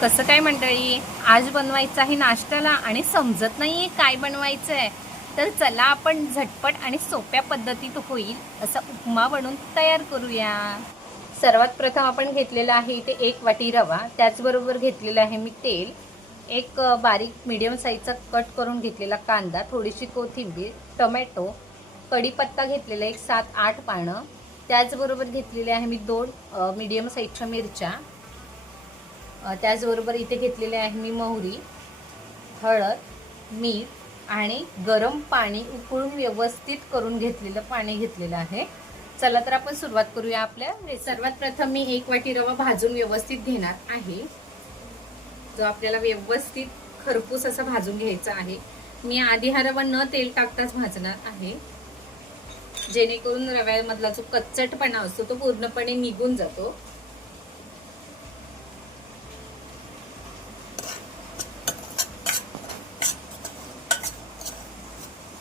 कसं काय मंडळी? आज बनवायचं आहे नाश्त्याला आणि समजत नाहीये काय बनवायचं आहे तर चला आपण झटपट आणि सोप्या पद्धतीत होईल असा उपमा बनवून तयार करूया. सर्वात प्रथम आपण घेतलेला आहे इथे एक वाटी रवा. त्याचबरोबर घेतलेलं आहे मी तेल. एक बारीक मिडियम साईजचा कट करून घेतलेला कांदा थोडीशी कोथिंबीर टोमॅटो कढीपत्ता घेतलेला एक सात आठ पानं. त्याचबरोबर घेतलेले आहे मी दोन मिडियम साईजच्या मिरच्या. त्याचबरोबर इथे घेतलेले आहे मी मोहरी हळद मीठ आणि गरम पाणी उकळून व्यवस्थित करून घेतलेलं पाणी घेतलेलं आहे. चला तर आपण सुरुवात करूया आपल्या सर्वात प्रथम मी एक वाटी रवा भाजून व्यवस्थित घेणार आहे. जो आपल्याला व्यवस्थित खरपूस असा भाजून घ्यायचा आहे. मी आधी हा रवा न तेल टाकताच भाजणार आहे. जेणेकरून रव्यामधला जो कच्चटपणा असतो तो पूर्णपणे निघून जातो.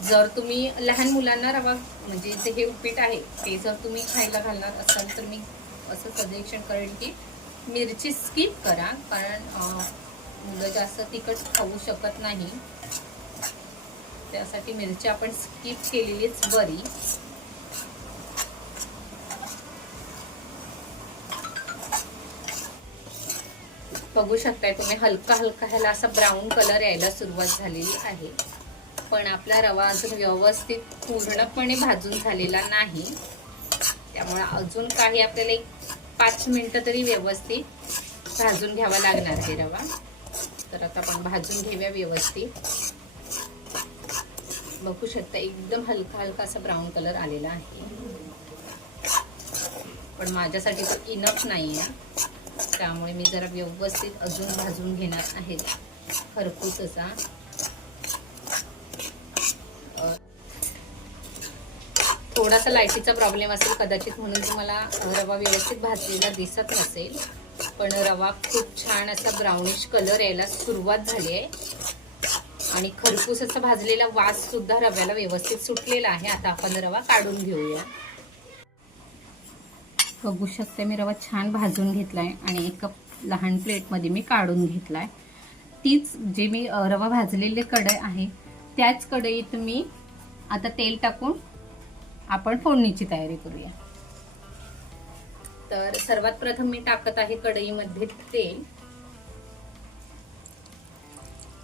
जर तुम्ही लहान मुलांना रवा म्हणजे जे हे उपीट आहे ते जर तुम्ही खायला घालणार असाल तर मी असं सजेशन करेन की मिरची स्किप करा कारण मुलं जास्त तिखट खाऊ शकत नाही. त्यासाठी मिरची आपण स्किप केलेलीच बरी. बघू शकताय तुम्ही हलका हलका ह्याला असा ब्राऊन कलर यायला सुरुवात झालेली आहे. पण आपला रवा अजून व्यवस्थित पूर्णपणे भाजून झालेला नाही. त्यामुळे अजून काही आपल्याला एक पाच मिनटं तरी व्यवस्थित भाजून घ्यावा लागणार आहे रवा. तर आता आपण भाजून घेऊया व्यवस्थित. बघू शकता एकदम हलका हलका असा ब्राऊन कलर आलेला आहे. पण माझ्यासाठी तो इनफ नाही आहे त्यामुळे मी जरा व्यवस्थित अजून भाजून घेणार आहे खरपूस असा. थोडासा लायटीचा प्रॉब्लेम असेल कदाचित म्हणून तुम्हाला रवा व्यवस्थित भाजलेला दिसत नसेल पण रवा खूप छान असा ब्राउनिश कलर यायला सुरुवात झाली आहे. आणि खरपूस असा भाजलेला वास सुद्धा रव्याला व्यवस्थित सुटलेला आहे. आता आपण रवा काढून घेऊया. बघू शकते मी रवा छान भाजून घेतला आहे आणि एक कप लहान प्लेटमध्ये मी काढून घेतला आहे तीच जी मी रवा भाजलेले कढई आहे त्याच कढईत मी आता तेल टाकून आपण फोडणीची तयारी करूया. तर सर्वात प्रथम मी टाकत आहे कढईमध्ये तेल.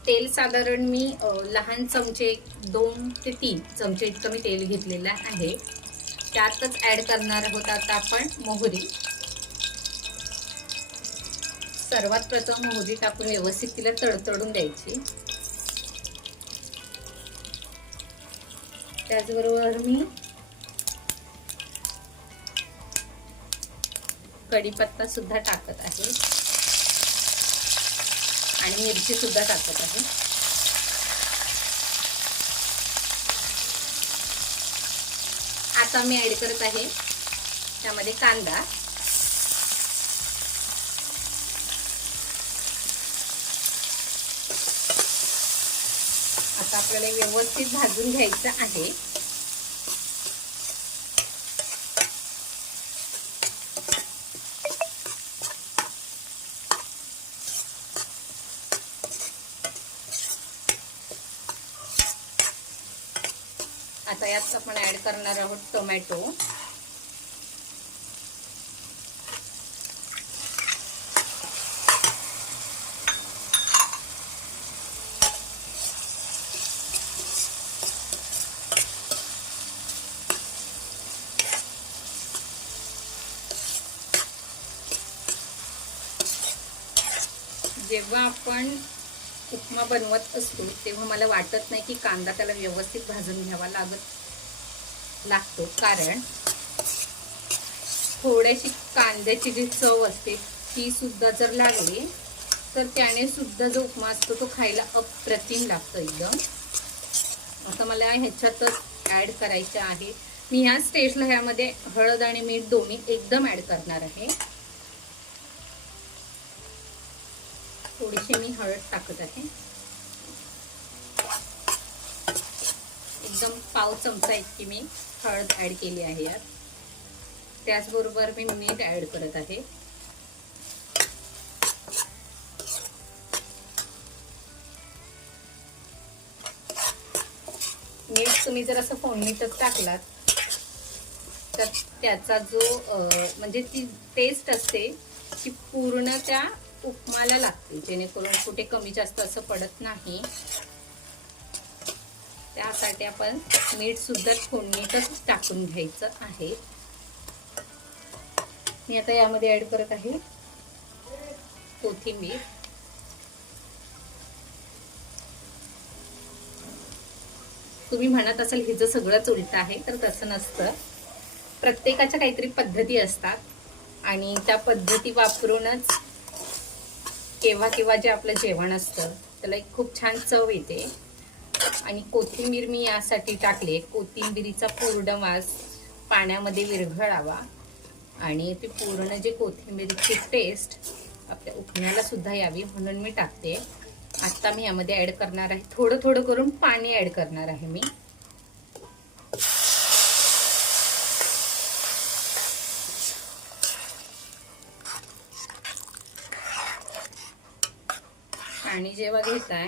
तेल साधारण मी लहान चमचे दोन ते तीन चमचे इतकं मी तेल घेतलेलं आहे. त्यातच ऍड करणार आहोत आता आपण मोहरी. सर्वात प्रथम मोहरी टाकून व्यवस्थित तिला तडतडून द्यायची. त्याचबरोबर मी कढीपत्ता सुद्धा टाकत आहे. आणि मिरची सुद्धा टाकत आहे. आता मी ऍड करत आहे त्यामध्ये कांदा. आता आपल्याला व्यवस्थित भाजून घ्यायचं आहे. आता यात आपण ऍड करणार आहोत टोमॅटो जेव्हा आपण उपमा बनवत असतो तेव्हा मला वाटत नाही की कांदा त्याला व्यवस्थित भाजून घ्यावा लागत लागतो. कारण थोड्याशी कांद्याची जी चव असते ती सुद्धा जर लागली तर त्याने सुद्धा जो उपमा असतो तो खायला अप्रतिम लागतो एकदम. आता मला ह्याच्यातच ॲड करायचं आहे. मी ह्या स्टेजला ह्यामध्ये हळद आणि मीठ दोन्ही एकदम ॲड करणार आहे. थोडीशी मी हळद टाकत आहे. एकदम पाव चमचा इतकी मी हळद ऍड केली आहे यात. त्याचबरोबर मी मीठ ऍड करत आहे. मीठ तुम्ही जर असं फोडणीतच टाकलात तर त्याचा जो म्हणजे ती टेस्ट असते ती पूर्ण त्या उपमाला लागते जेणेकरून कुठे कमी जास्त असं पडत नाही. त्यासाठी आपण मीठ सुद्धा फोडणीतच टाकून घ्यायचं आहे. मी आता यामध्ये ऍड करत आहे कोथिंबीर. तुम्ही म्हणत असाल हिचं सगळंच उलट आहे तर तसं नसतं. प्रत्येकाच्या काहीतरी पद्धती असतात आणि त्या पद्धती वापरूनच केव्हा केव्हा जे आपलं जेवण असतं त्याला एक खूप छान चव येते. आणि कोथिंबीर मी यासाठी टाकले. कोथिंबिरीचा पूर्ण वास पाण्यामध्ये विरघळावा. आणि ती पूर्ण जे कोथिंबीरीची टेस्ट आपल्या उकण्याला सुद्धा यावी म्हणून मी टाकते. आत्ता मी यामध्ये ॲड करणार आहे. थोडं थोडं करून पाणी ॲड करणार आहे मी. पाणी जेव्हा घेताय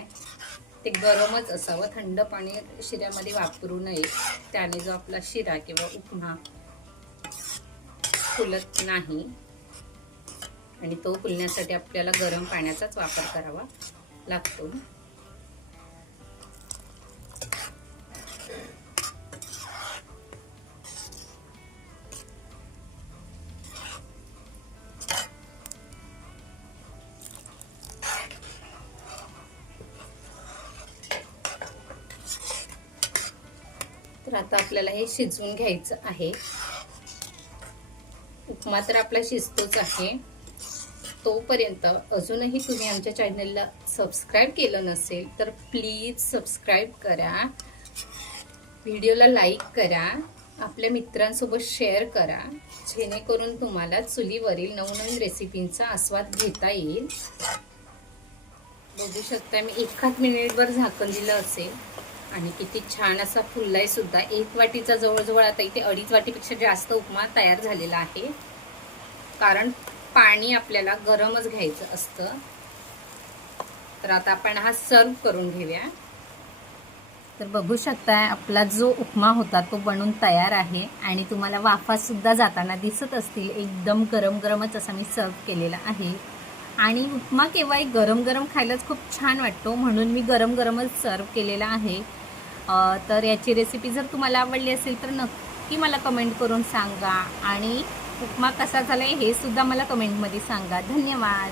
ते गरमच असावं. थंड पाणी शिऱ्यामध्ये वापरू नये. त्याने जो आपला शिरा किंवा उपमा फुलत नाही आणि तो फुलण्यासाठी आपल्याला गरम पाण्याचाच वापर करावा लागतो. तर आता आपल्याला हे शिजवून घ्यायचं आहे. उपमा तर आपला शिजतोच आहे. तोपर्यंत अजूनही तुम्ही आमच्या चॅनलला सबस्क्राईब केलं नसेल तर प्लीज सबस्क्राईब करा. व्हिडिओला लाईक करा. आपल्या मित्रांसोबत शेअर करा. जेणेकरून तुम्हाला चुलीवरील नवनवीन रेसिपींचा आस्वाद घेता येईल. बघू शकता मी एकाच मिनिटभर झाकण दिलं असेल. आणि किती छान असा फुललाय सुद्धा. एक वाटीचा जवळजवळ आता इथे अडीच वाटीपेक्षा जास्त उपमा तयार झालेला आहे. कारण पाणी आपल्याला गरमच घ्यायचं असतं. तर आता आपण हा सर्व करून घेऊया. तर बघू शकताय आपला जो उपमा होता तो बनून तयार आहे आणि तुम्हाला वाफा सुद्धा जाताना दिसत असतील. एकदम गरम गरमच असा मी सर्व केलेला आहे. आणि उपमा केव्हाही गरम गरम खायलाच खूप छान वाटतो. म्हणून मी गरम गरमच सर्व केलेला आहे. तर याची रेसिपी जर तुम्हाला आवडली असेल तर नक्की मला कमेंट करून सांगा आणि उपमा कसा झाला हे सुद्धा मला कमेंटमध्ये सांगा. धन्यवाद.